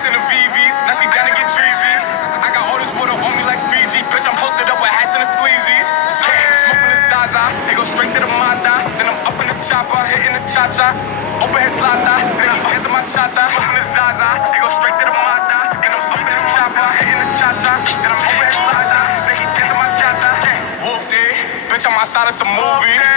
ice in the VVs, now she down to get treasy. I got all this water on me like Fiji. Bitch, I'm posted up with hats and the sleazies. Smoking the Zaza, they go straight to the Mata. Then I'm up in the chopper, hitting the cha-cha. Open his lata, then he dancing my chata. Smoking the Zaza, they go straight to the Mata. Then I'm up in the chopper, hitting the cha-cha. Then I'm open his lata, then he dancing my chata. Whooped it, bitch, I'm outside of some movie.